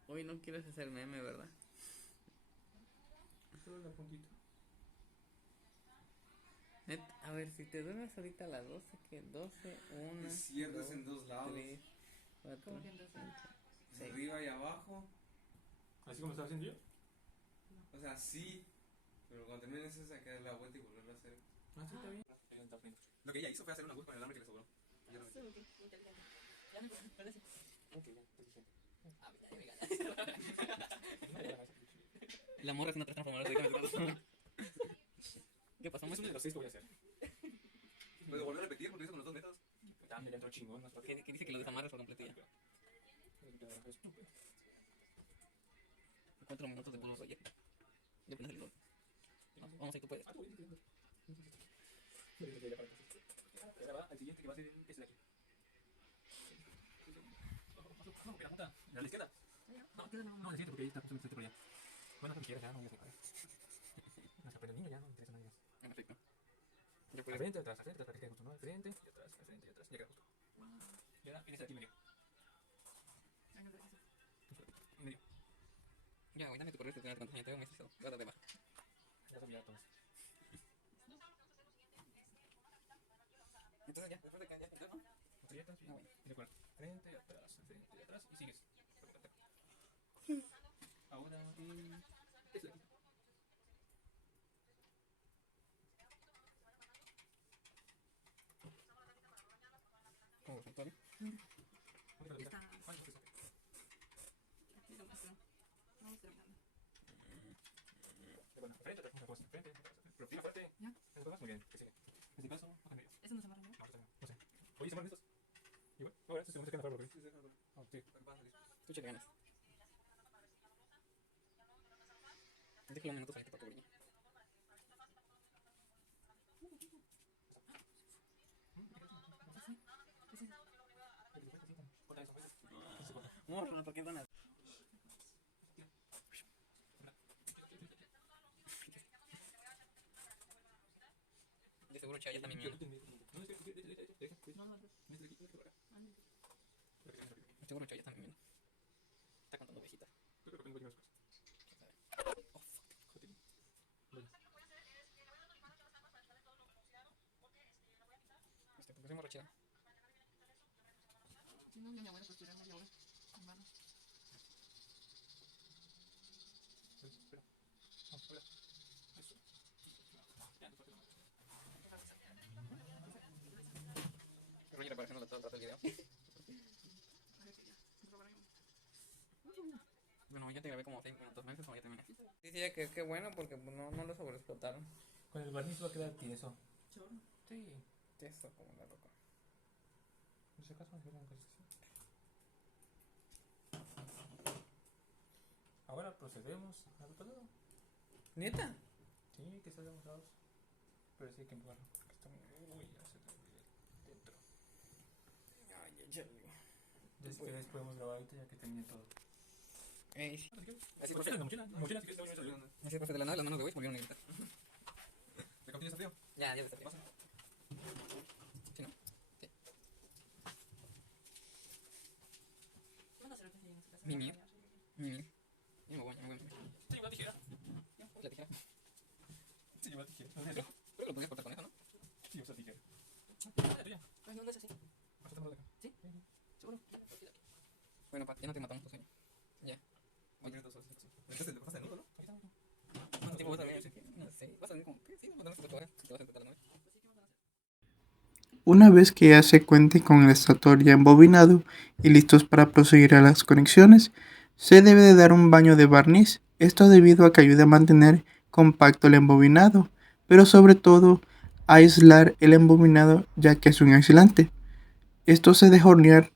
Hoy no quieres hacer meme, ¿verdad? Solo la puntita. A ver, si te duermes ahorita a las 12, que 12, 1, Es cierto, es en 2 lados. 3, 4, ¿Cómo que en 2 lados? Arriba y abajo. ¿Así como estaba haciendo yo? O sea, sí. Pero cuando termines es sacar la vuelta y volverlo a hacer. Ah, sí, está bien. Lo que ella hizo fue hacer una luz con el alambre que le sobró. Ya lo Sí, inteligente. Ya no parece. Ok, ya, entonces Ah, ya me ganas. La morra es una transformadora de ¿Qué pasó? es uno de los 6 que voy a hacer. ¿Puedo volver a repetir? Porque hizo con los 2 métodos. También le entró chingón, ¿no? Que dice que lo desamarras por completo ya. 4 minutos de polvo rollo. Ya apenas salió. Vamos ahí, tú puedes. Ahora va al siguiente que va a ser este de aquí. No, que la punta. ¿La izquierda? No, la siguiente porque ahí está justamente por allá. Bueno, no quieras, ya no voy a separar. No se aprende el niño, ya no me interesa nada más. Perfecto. Al frente, atrás, que quede justo, ¿no? Al frente y atrás, al frente y atrás. Ya queda justo. Y ahora vienes aquí medio. Medio. Ya, güey, dame tu correo, tengo cuántos años tengo, me hice eso. Guárdate más. Ya te entonces. Entonces ya, después de que ya está, ¿no? Aprietas y recuerda. Frente, atrás, frente y atrás y sigues. Ahora, este de aquí. ¿Cómo fue? ¿Todavía? Bueno, frente, atrás, frente, frente. Pero fija fuerte. ¿Ya? Después vas muy bien. Que sigue. En este caso, baja medio. ¿Eso no se amarra, no? No sé. Oye, ¿se amarran estos? Igual. Ahora, estos se quedan afuera, ¿por qué? Ah, sí. Tú échale ganas. Déjalo minutos ahí que toque brilla. Morro, ¿por qué ganas? De seguro Chaya está mimiendo. De seguro Chaya está mimiendo. Está contando ovejitas. Porque soy morrochera. Si no, mi abuela pues tirar media hora en vano. Espera. Hola. Eso. Ya, no falta nada. Roger apareciendo todo el rato el video. Bueno, ya te grabé como 6 minutos meses o ya terminé. Sí, sí, que bueno porque no lo sobreexplotaron. Con el barniz va a quedar tieso. Chorro. Sí. Eso como la loca. Por si acaso me quedan cosas así. Ahora procedemos al otro lado. ¿Neta? Sí, que está demostrados. Pero sí hay que empujarlo. Porque está muy acerca dentro. Después podemos grabar ahorita ya que termine todo. Sí. Así, profe. La mochila, si quieres, Así, profe, de la nada las manos de güey se volvieron negritas. ¿De cómo tienes frío? Ya está frío. Sí, ¿no? Sí. ¿Cuándo se lo que se en su casa? Mimir. Mimir. Ya me voy. Sí, una tijera. La tijera. Sí, una tijera. Creo que lo podías cortar con eso, ¿no? Sí, usa tijera. Ay, no es así. Bastante más de acá. ¿Sí? ¿Seguro? Bueno, ya no te matamos tu sueño. Ya. Oye, ¿te pasaste el nudo, no? ¿Cuánto tiempo vas a ver? No sé. Vas a ver como que sí, vamos a tener 8 horas. Te vas a intentar la noche. Una vez que ya se cuente con el estator ya embobinado y listos para proseguir a las conexiones, se debe de dar un baño de barniz, esto debido a que ayuda a mantener compacto el embobinado, pero sobre todo a aislar el embobinado ya que es un aislante. Esto se deja hornear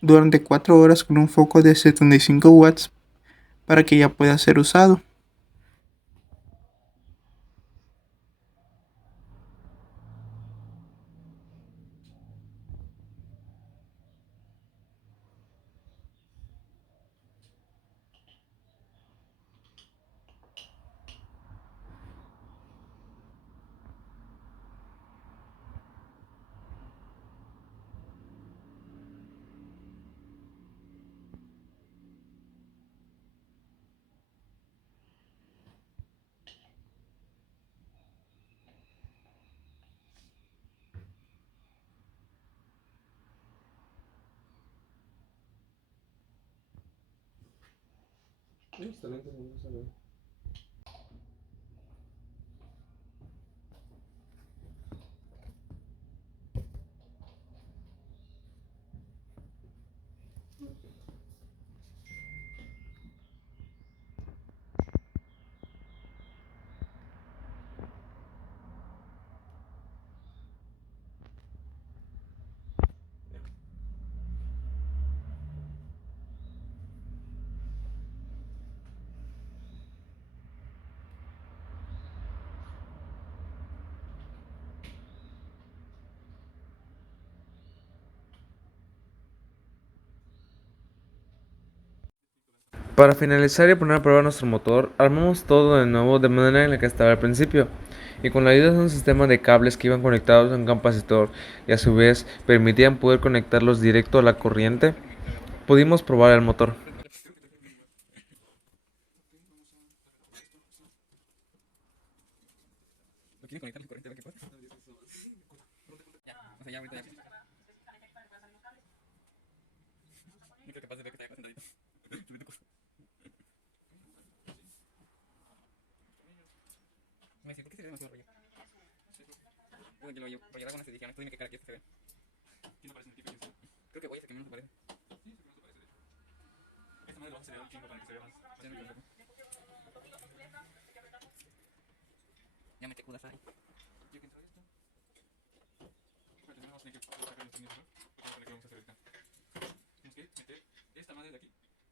durante 4 horas con un foco de 75 watts para que ya pueda ser usado. Excelente, vamos a ver. Para finalizar y poner a prueba nuestro motor, armamos todo de nuevo de manera en la que estaba al principio. y con la ayuda de un sistema de cables que iban conectados a un capacitor y a su vez permitían poder conectarlos directo a la corriente, pudimos probar el motor. ¿Lo quieren conectar a la corriente? ¿Qué pasa? Ya, o sea, ya ahorita ya. No creo que pase, veo que está acá sentadito. Me dice, ¿por qué se ve demasiado rollo? Creo que lo rollará con las ediciones. Tú dime qué cara quieres que se vea. ¿Quién aparece en el equipo? Creo que voy a ser que menos aparece. Esta madre lo vamos a acelerar un chingo para que se vea más. Ya me te cudas ahí. ¿Ya que entra esto? Espérate, vamos a tener que sacar el sonido, ¿no? Porque vamos a tener que vamos a hacer ahorita. Tenemos que meter esta madre de aquí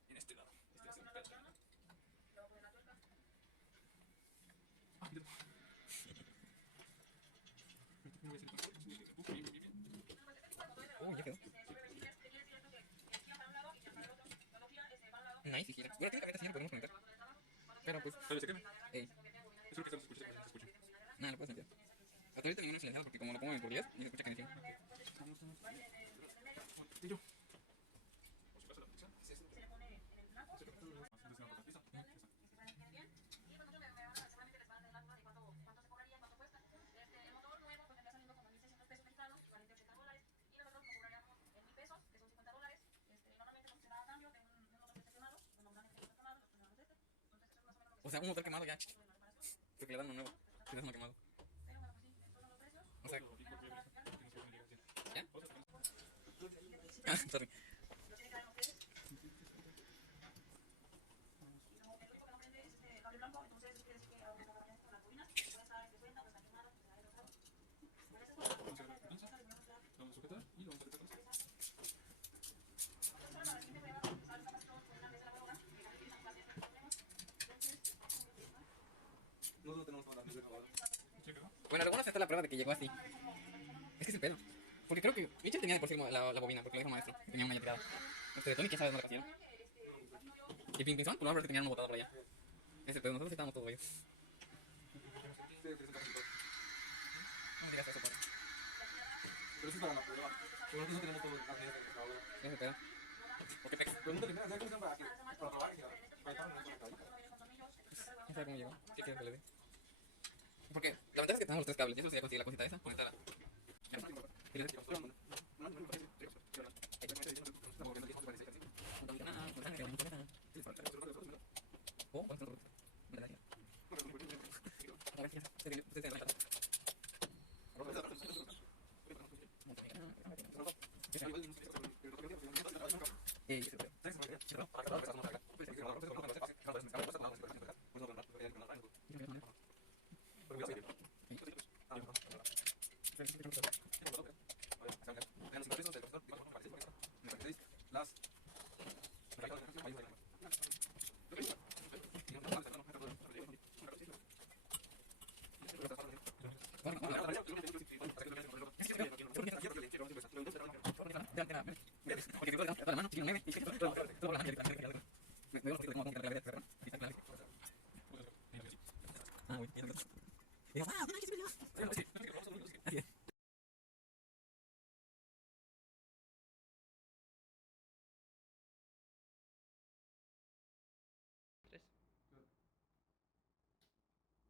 en este lado. Este es el pedo. Ah, mira. Ya quedó. Nice, y gira. Bueno, técnicamente sí lo podemos conectar. Pero pues. Tal vez se queme. Ey. Espero que se escuche, se escuche. Nada, lo puedes sentir. Hasta ahorita ninguno silenciado porque como lo pongo en portugués, y se escucha canción. Tío. O sea, un motor quemado ya. Porque le dan uno nuevo. Si das uno quemado. O sea. ¿Ya? Ah, sorry. Vamos a sujetar y lo vamos a sacar. No tenemos para darle grabado. Bueno, algunos está la prueba de que llegó así. Es que es el pedo. Porque creo que Mitchell tenía de por sí la bobina, porque lo dijo maestro. Tenía una ya tirada. De Tony, que sabes, no la consiguieron. Y Pinkinson, por lo menos tenían una botada por allá. Ese pedo, nosotros estábamos todos bellos. No digas eso, padre. Pero eso es para la prueba. Pero nosotros no tenemos todo el carnet de la grabadora. Ese pedo. Porque pex. Pero no te primero, ¿sabes cómo se llama? Para probar y para estar en ¿Quién sabe cómo llegó? ¿Qué quieres que le dé? Porque la ventaja es que tenemos los tres cables. Y eso sería conseguir la cosita esa, conectarla.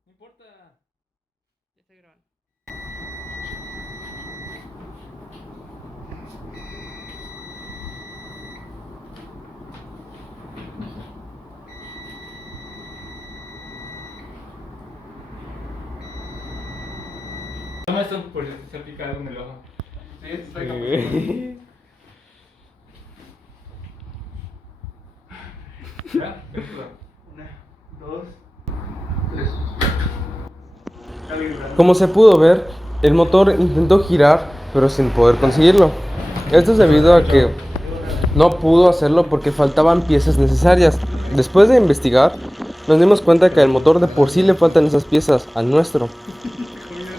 No importa. Ya está grabando. Toma esto por si se pica algo en el ojo. Sí, está ahí. ¿Ya? Una, dos, tres. Como se pudo ver, el motor intentó girar, pero sin poder conseguirlo. Esto es debido a que no pudo hacerlo porque faltaban piezas necesarias. Después de investigar, nos dimos cuenta que al motor de por sí le faltan esas piezas al nuestro,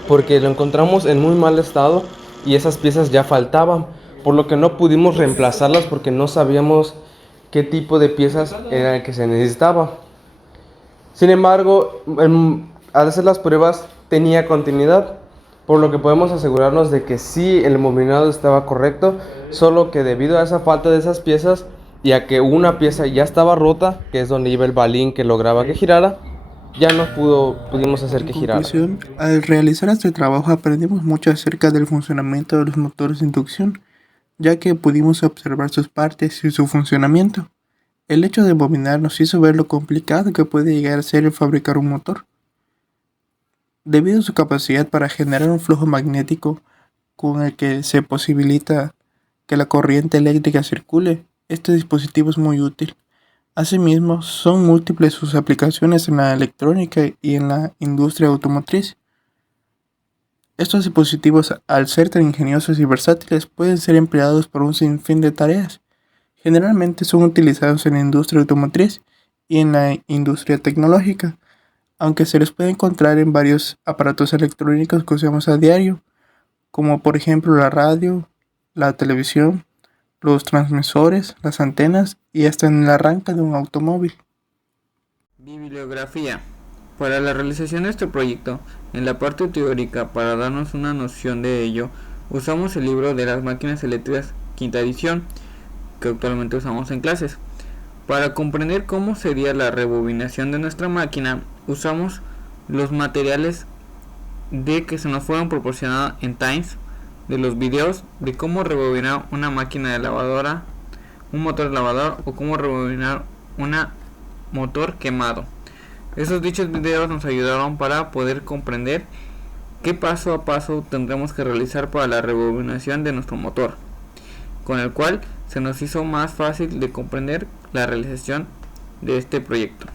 porque lo encontramos en muy mal estado y esas piezas ya faltaban, por lo que no pudimos reemplazarlas porque no sabíamos qué tipo de piezas era el que se necesitaba. Sin embargo, al hacer las pruebas tenía continuidad, por lo que podemos asegurarnos de que sí el embobinado estaba correcto, solo que debido a esa falta de esas piezas y a que una pieza ya estaba rota, que es donde iba el balín que lograba que girara, ya no pudimos hacer que girara. En conclusión, al realizar este trabajo aprendimos mucho acerca del funcionamiento de los motores de inducción, ya que pudimos observar sus partes y su funcionamiento. El hecho de bobinar nos hizo ver lo complicado que puede llegar a ser el fabricar un motor. Debido a su capacidad para generar un flujo magnético con el que se posibilita que la corriente eléctrica circule, este dispositivo es muy útil. Asimismo, son múltiples sus aplicaciones en la electrónica y en la industria automotriz. Estos dispositivos, al ser tan ingeniosos y versátiles, pueden ser empleados por un sinfín de tareas. Generalmente son utilizados en la industria automotriz y en la industria tecnológica, aunque se les puede encontrar en varios aparatos electrónicos que usamos a diario, como por ejemplo la radio, la televisión, los transmisores, las antenas y hasta en el arranque de un automóvil. Bibliografía. Para la realización de este proyecto, en la parte teórica, para darnos una noción de ello, usamos el libro de las máquinas eléctricas, quinta edición, que actualmente usamos en clases. Para comprender cómo sería la rebobinación de nuestra máquina, usamos los materiales de que se nos fueron proporcionados en Times, de los videos de cómo rebobinar una máquina de lavadora, un motor de lavadora o cómo rebobinar un motor quemado. Esos dichos videos nos ayudaron para poder comprender qué paso a paso tendremos que realizar para la rebobinación de nuestro motor, con el cual se nos hizo más fácil de comprender la realización de este proyecto.